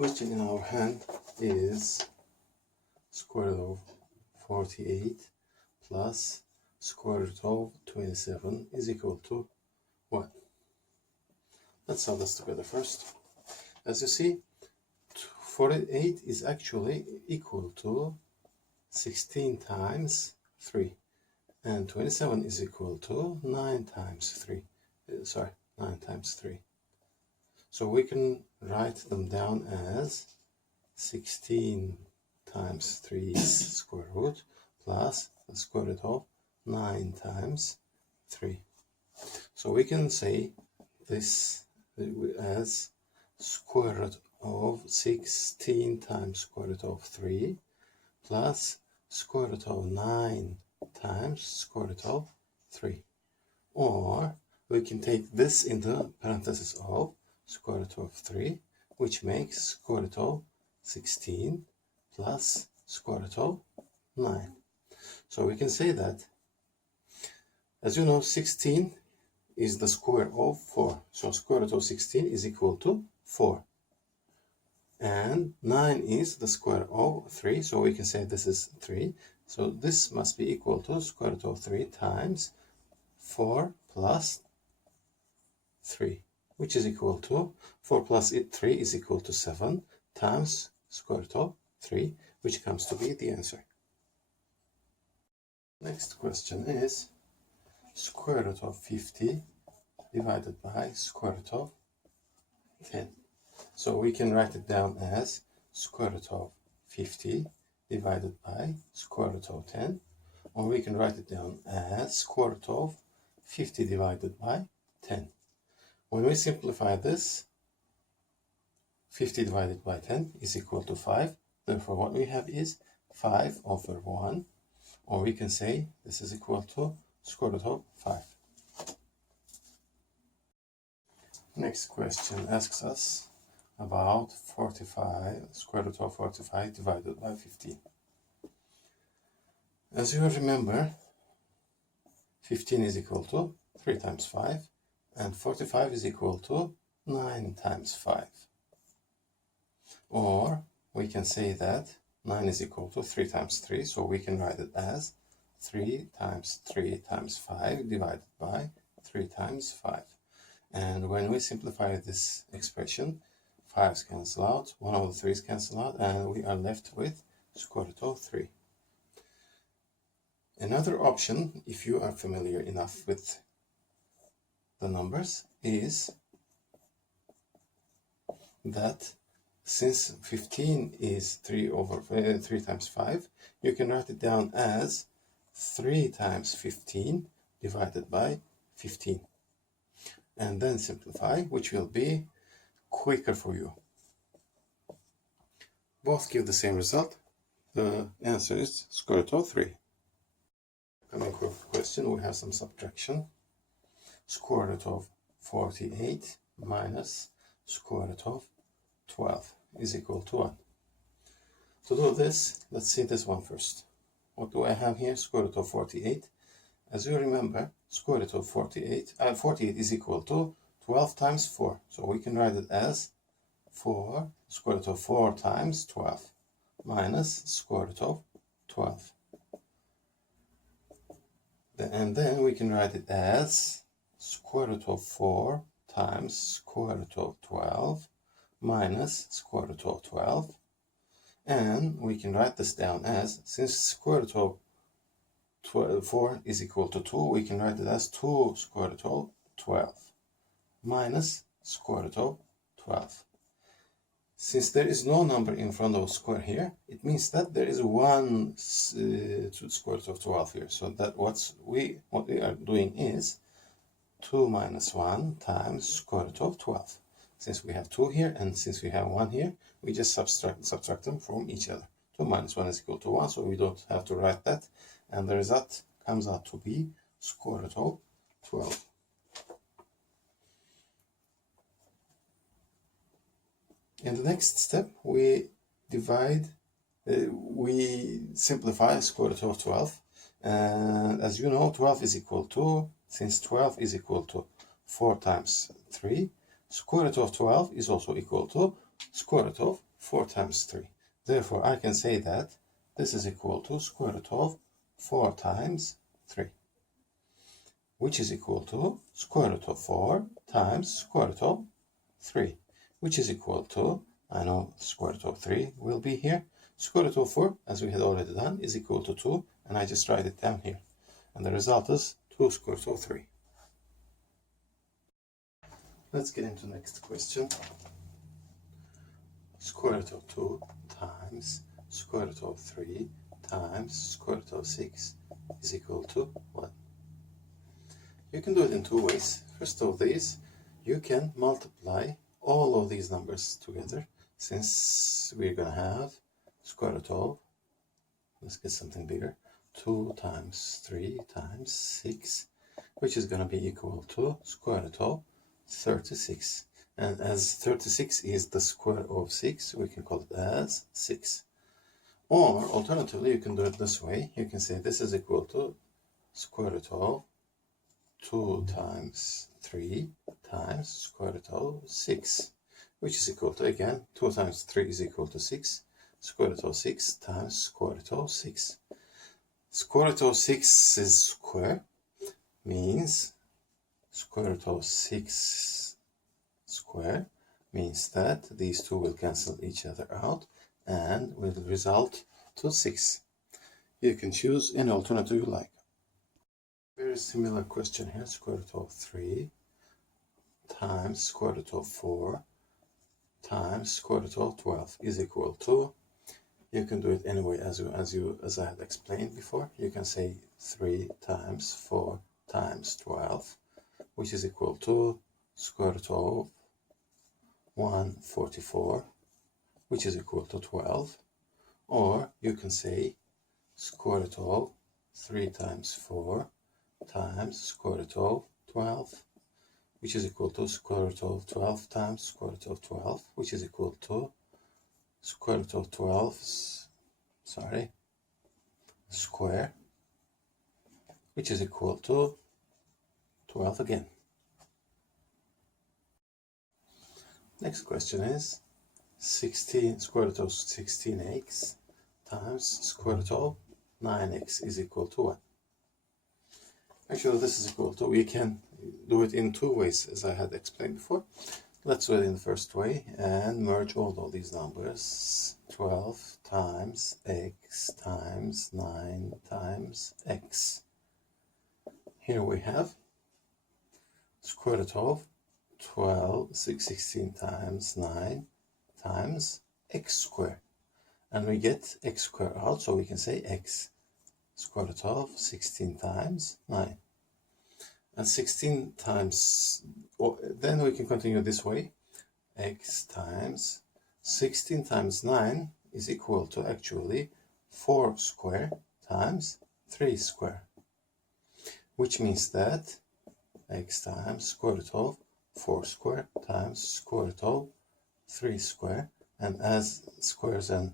question in our hand is square root of 48 plus square root of 27 is equal to 1. Let's solve this together first. As you see, 48 is actually equal to 16 times 3, and 27 is equal to 9 times 3. 9 times 3. So we can write them down as 16 times 3 square root plus the square root of 9 times 3. So we can say this as square root of 16 times square root of 3 plus square root of 9 times square root of 3. Or we can take this into parenthesis of square root of 3, which makes square root of 16 plus square root of 9. So we can say that, as you know, 16 is the square of 4. So square root of 16 is equal to 4. And 9 is the square of 3. So we can say this is 3. So this must be equal to square root of 3 times 4 plus 3, which is equal to 4 plus 3 is equal to 7 times square root of 3, which comes to be the answer. Next question is square root of 50 divided by square root of 10. So we can write it down as square root of 50 divided by square root of 10, or we can write it down as square root of 50 divided by 10. When we simplify this, 50 divided by 10 is equal to 5. Therefore, what we have is 5 over 1, or we can say this is equal to square root of 5. Next question asks us about 45, square root of 45 divided by 15. As you remember, 15 is equal to 3 times 5, and 45 is equal to 9 times 5. Or we can say that 9 is equal to 3 times 3, so we can write it as 3 times 3 times 5 divided by 3 times 5. And when we simplify this expression, 5's cancel out, one of the 3's cancel out, and we are left with square root of 3. Another option, if you are familiar enough with the numbers, is that since 15 is 3 times 5, you can write it down as 3 times 15 divided by 15. And then simplify, which will be quicker for you. Both give the same result. The answer is square root of 3. Coming to the question, we have some subtraction. Square root of 48 minus square root of 12 is equal to 1. To do this, let's see this one first. What do I have here? Square root of 48. As you remember, square root of 48 is equal to 12 times 4. So we can write it as 4 square root of 4 times 12 minus square root of 12. And then we can write it as square root of 4 times square root of 12 minus square root of 12. And we can write this down as, since square root of 4 is equal to 2, we can write it as 2 square root of 12 minus square root of 12. Since there is no number in front of square here, it means that there is one square root of 12 here. So that what we are doing is 2 minus 1 times square root of 12. Since we have 2 here and since we have 1 here, we just subtract them from each other. 2 minus 1 is equal to 1, so we don't have to write that. And the result comes out to be square root of 12. In the next step, we simplify square root of 12. And as you know, 12 is equal to, since 12 is equal to 4 times 3, square root of 12 is also equal to square root of 4 times 3. Therefore, I can say that this is equal to square root of 4 times 3, which is equal to square root of 4 times square root of 3, which is equal to, I know square root of 3 will be here. Square root of 4, as we had already done, is equal to 2, and I just write it down here. And the result is 2 square root of 3. Let's get into the next question. Square root of 2 times square root of 3 times square root of 6 is equal to 1. You can do it in two ways. First of these, you can multiply all of these numbers together, since we're going to have square root of, let's get something bigger, 2 times 3 times 6, which is going to be equal to square root of 36. And as 36 is the square of 6, we can call it as 6. Or alternatively, you can do it this way. You can say this is equal to square root of 2 times 3 times square root of 6, which is equal to, again, 2 times 3 is equal to 6, square root of 6 times square root of 6. Square root of 6's square means square root of 6 square means that these two will cancel each other out and will result to 6. You can choose any alternative you like. Very similar question here. Square root of 3 times square root of 4 times square root of 12 is equal to, you can do it anyway as I had explained before. You can say 3 times 4 times 12, which is equal to square root of 144, which is equal to 12. Or you can say square root of 3 times 4 times square root of 12, which is equal to square root of 12 times square root of 12, which is equal to square root of 12, square, which is equal to 12 again. Next question is 16 square root of 16x times square root of 9x is equal to 1. Actually, this is equal to, we can do it in two ways, as I had explained before. Let's do it in the first way and merge all of these numbers. 12 times x times 9 times x. Here we have square root of 16 times 9 times x squared. And we get x squared out, so we can say x square root of 16 times 9. And 16 times, then we can continue this way. X times 16 times 9 is equal to actually 4 square times 3 square. Which means that x times square root of 4 square times square root of 3 square. And as squares and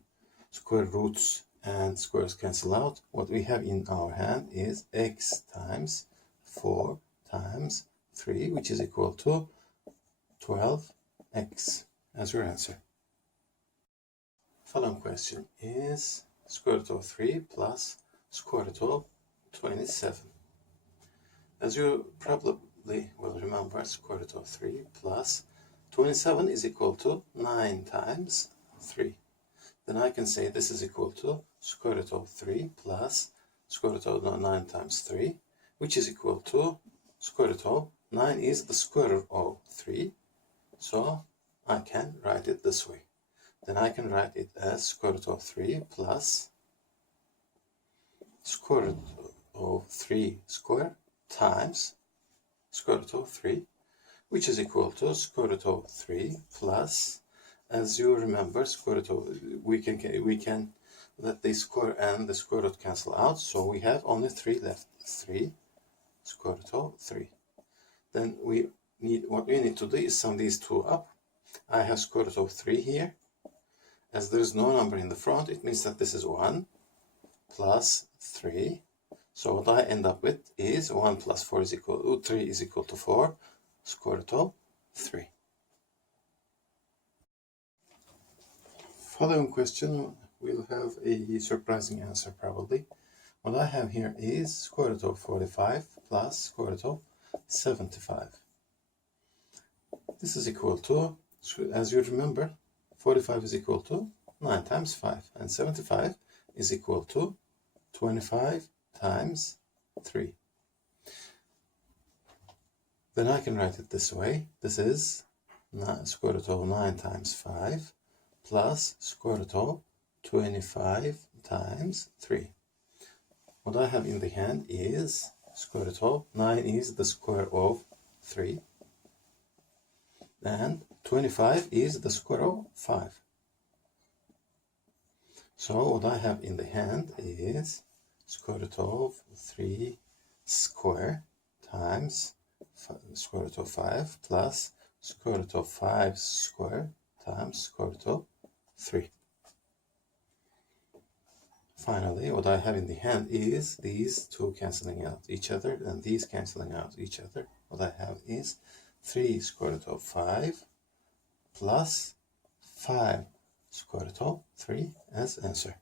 square roots and squares cancel out, what we have in our hand is x times 4 times 3, which is equal to 12x as your answer. Following question is square root of 3 plus square root of 27. As you probably will remember, square root of 3 plus 27 is equal to 9 times 3. Then I can say this is equal to square root of 3 plus square root of 9 times 3, which is equal to square root of 9 is the square root of 3, so I can write it this way. Then I can write it as square root of 3 plus square root of 3 squared times square root of 3, which is equal to square root of 3 plus, as you remember, square root of, we can let the square and the square root cancel out, so we have only 3 left. 3 square root of 3. Then what we need to do is sum these two up. I have square root of 3 here. As there is no number in the front, it means that this is 1 plus 3. So what I end up with is 1 plus 4 is equal to 3 is equal to 4 square root of 3. Following question will have a surprising answer probably. What I have here is square root of 45 plus square root of 75. This is equal to, as you remember, 45 is equal to 9 times 5, and 75 is equal to 25 times 3. Then I can write it this way. This is square root of 9 times 5 plus square root of 25 times 3. What I have in the hand is square root of 9 is the square of 3, and 25 is the square of 5. So what I have in the hand is square root of 3 square times square root of 5 plus square root of 5 square times square root of 3. Finally, what I have in the hand is these two cancelling out each other and these cancelling out each other. What I have is 3 square root of 5 plus 5 square root of 3 as answer.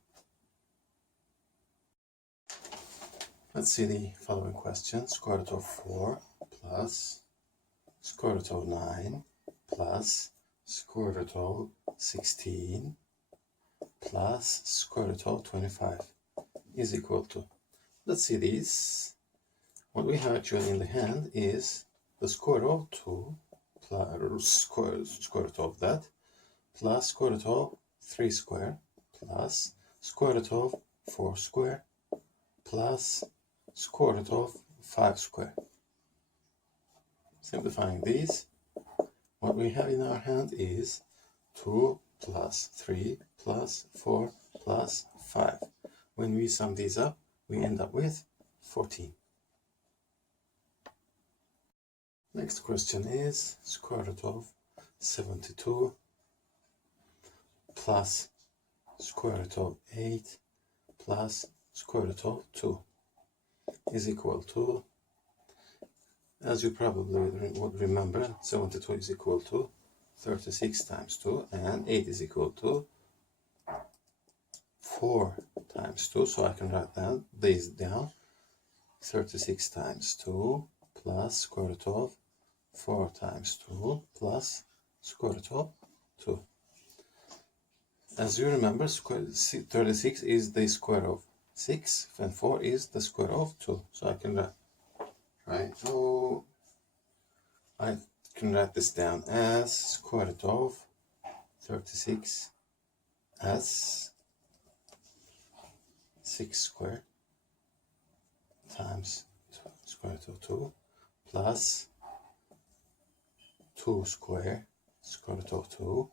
Let's see the following question. Square root of 4 plus square root of 9 plus square root of 16 plus square root of 25 is equal to. Let's see these. What we have actually in the hand is the square root of 2 plus square root of that plus square root of 3 square plus square root of 4 square plus square root of 5 square. Simplifying these, what we have in our hand is 2 plus 3 plus 4 plus 5. When we sum these up, we end up with 14. Next question is square root of 72 plus square root of 8 plus square root of 2 is equal to, as you probably would remember, 72 is equal to 36 times 2 and 8 is equal to 4 times 2. So I can write down these down. 36 times 2 plus square root of 4 times 2 plus square root of 2. As you remember, 36 is the square of 6 and 4 is the square of 2. So I can write this down as square root of 36 as 6 square times square root of 2 plus 2 square root of 2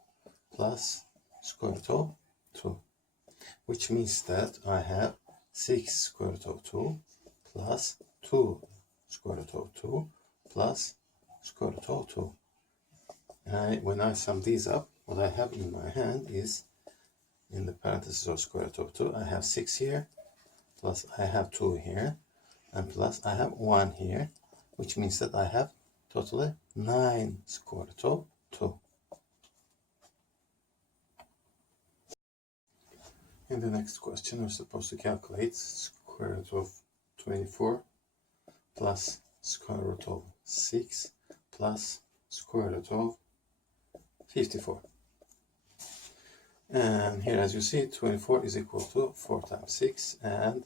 plus square root of 2, which means that I have 6 square root of 2 plus 2 square root of 2 plus square root of 2. And when I sum these up, what I have in my hand is, in the parentheses of square root of 2, I have 6 here, plus I have 2 here, and plus I have 1 here, which means that I have totally 9 square root of 2. In the next question, we're supposed to calculate square root of 24 plus square root of 6 plus square root of 54. And here, as you see, 24 is equal to 4 times 6 and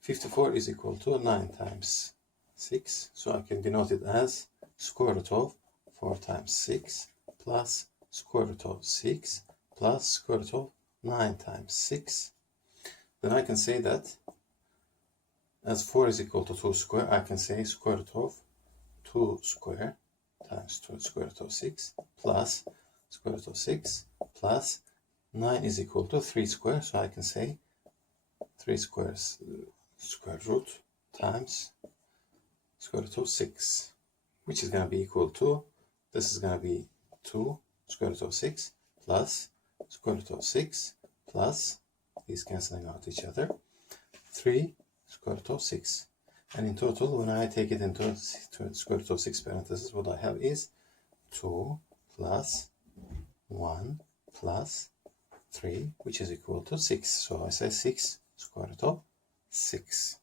54 is equal to 9 times 6. So I can denote it as square root of 4 times 6 plus square root of 6 plus square root of 9 times 6. Then I can say that as 4 is equal to 2 square, I can say square root of 2 square times 2 square root of 6 plus square root of 6 plus 9 is equal to 3 square. So I can say 3 squares square root times square root of 6, which is going to be equal to, this is going to be 2 square root of 6 plus square root of 6 plus, these cancelling out each other, 3 square root of 6. And in total, when I take it into square root of 6 parentheses, what I have is 2 plus 1 plus 3, which is equal to 6. So I say 6 square root of 6.